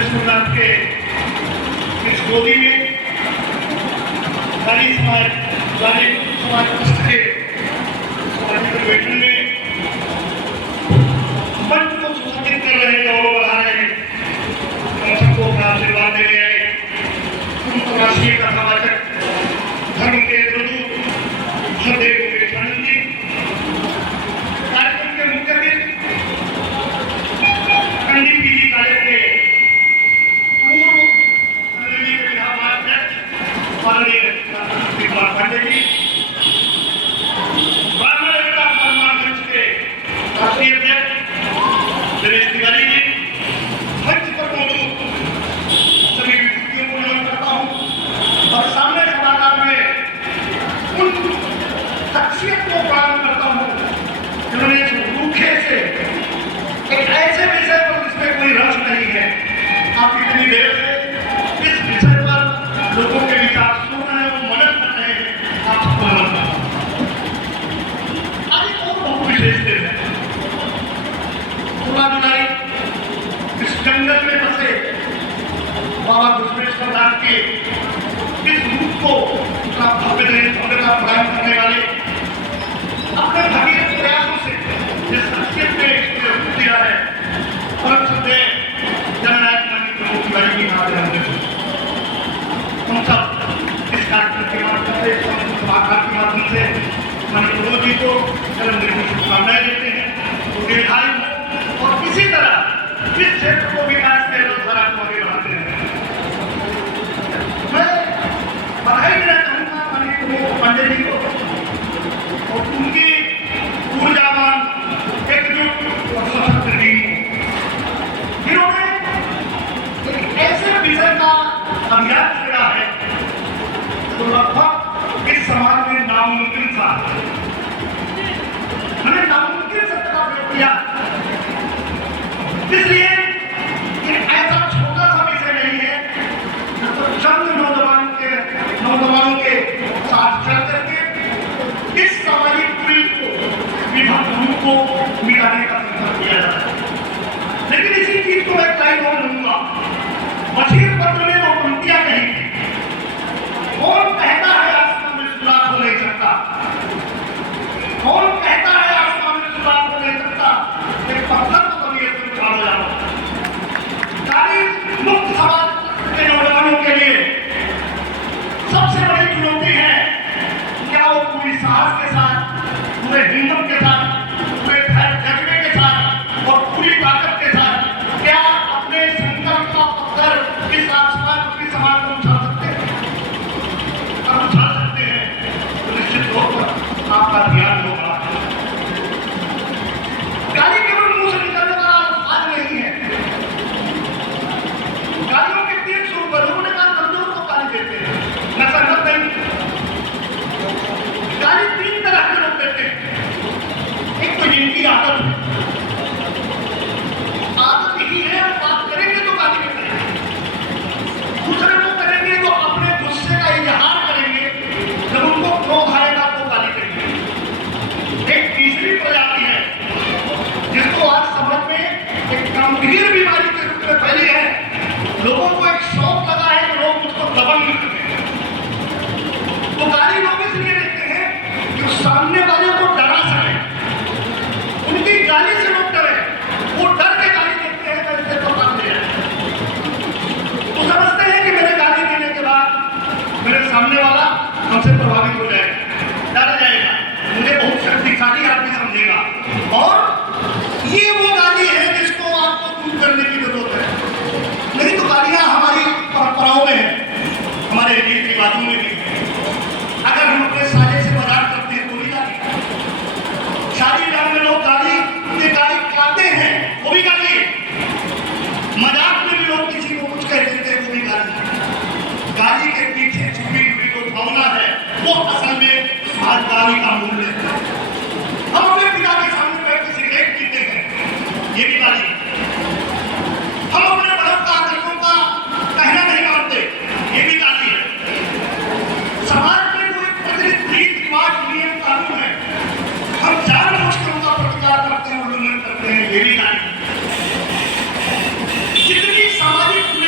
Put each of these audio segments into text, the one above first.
विश्वनाथ के इस गोदी में सारी समाज के सामाजिक परिवर्तन में मंच को सुसज्जित कर रहे हैं और बढ़ा रहे हैं। हम सबको अपना आशीर्वाद दे रहे हैं। अंतर्राष्ट्रीय कथावाचक धर्म के गुरुदूत सदैव विवेकानंद जी कार्यक्रम के मुख्य अतिथि पंडित पीजी कॉलेज के पूर्व अध्यक्ष माननीय विक्रम पांडे जी, ब्राह्मण एकता सम्मान मंच के राष्ट्रीय अध्यक्ष दिनेश तिवारी जी, मंच पर मौजूद सभी व्यक्तियों को नमन करता हूँ और सामने सभागार में उन शख्सियत को प्रणाम करता हूँ जिन्होंने रूखे से एक ऐसे विषय पर जिसमें कोई रस नहीं है, आप इतनी देर से इस विषय पर लोगों के विचार सुन रहे हैं और मनन कर रहे हैं। आप सबको नमन करता हूँ। आज एक और बहुत विशेष दिन है। 16 जुलाई इस जंगल में बसे बाबा घुसपेश्वर नाथ के इस रूप को इतना भव्यता प्रदान करने वाले अपने भगीरथ प्रयासों से जिस शख्सियत ने दिया है परम श्रद्धेय जननायक माननीय प्रमोद तिवारी जी महाराज, हम सब इस कार्यक्रम के माध्यम से सभागार के माध्यम से माननीय प्रमोद जी को जन्मदिन की शुभकामनाएं देते हैं। तो दीर्घायु हो और इसी तरह इस क्षेत्र को विकास के धारा को आगे बढ़ाते हैं। मैं बधाई देना चाहूँगा माननीय प्रमोद पांडे जी को और उनकी ऊर्जावान एकजुट और सशक्त टीम को, जिन्होंने एक ऐसे विषय का अभियान छेड़ा है तो लगभग इस समाज में नामुमकिन सा हमें नामुमकिन सत्य का प्रयोग किया। इसलिए ये ऐसा छोटा सा विषय नहीं है तो चंद नौजवानों के साथ चल करके इस सामाजिक दूरी को विभक्त रूप को मिटाने का संकल्प किया जाता है। लेकिन इसी चीज को मैं टाइम और लूंगा। बशीर पत्र में वो पंक्तियां कही थी, कौन कहता है आसमान में सुराख हो नहीं सकता, कौन कहता है आसमान में सुराख हो नहीं सकता, एक पत्थर को कभी ऐसे उछाल हो जाओ। नारी मुक्त समाज के नौजवानों के लिए सबसे बड़ी चुनौती है क्या वो पूरी साहस के साथ, पूरे हिम्मत के साथ, पूरे जज्बे के साथ और पूरी ताकत के साथ क्या अपने संकल्प का पत्थर इस आसमान की समाज को उछाल सकते हैं? अगर उछाल सकते हैं तो निश्चित तौर पर आपका ध्यान होगा। गाली केवल मुंह से निकलने वाला अल्फाज नहीं है। गालियों के 3 स्वरूप है। लोगों ने कहा कमजोर को गाली देते हैं, नसरत नहीं। गाली 3 तरह के लोग देते हैं। एक तो जिनकी आदत है, आदत ही है बात करेंगे तो गाली में करेंगे, दूसरे को करेंगे तो अपने गुस्से का इजहार करेंगे, जब उनको क्रोध आएगा तो गाली करेंगे। एक तीसरी प्रजाति है जिसको आज समझ में एक गंभीर बीमारी के रूप में फैली है। लोगों को एक शौक लगा है कि लोग उसको दबंग करते हैं। तो गाली लोग इसलिए देते हैं कि सामने वाले को डरा सके, उनकी गाली से लोग डरे, वो डर के गाली देते हैं कि इससे तो काम दे जाए। तो समझते हैं कि मेरे गाली देने के बाद मेरे सामने वाला हमसे प्रभावित हो जाएगा, डर जाएगा, मुझे बहुत शक्तिशाली आदमी समझेगा। और ये वो गाली है जिसको आपको दूर करने की जरूरत है। नहीं तो गालियां हमारी परंपराओं में है, हमारे रीति रिवाजों में भी है। अगर हम अपने साझे से मजाक करते हैं तो भी गाली, शादी ब्याह में लोग गाली खाते हैं वो भी गाली है, मजाक में भी लोग किसी को कुछ कह देते हैं वो भी गाली। गाली के पीछे छुपी हुई जो भावना है वो असल में आज गाली का मूल्य है। हम अपने पिता के सामने बैठ के सिगरेट पीते हैं, ये भी गाली है। हम अपने बड़ों का कहना नहीं मानते, ये भी गाली है। समाज में कोई प्रचलित रीत रिवाज नियम कानून है, हम जानबूझकर उनका प्रतिकार करते हैं, उल्लंघन करते हैं, ये भी गाली है। जितनी सामाजिक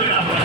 देना पड़ा।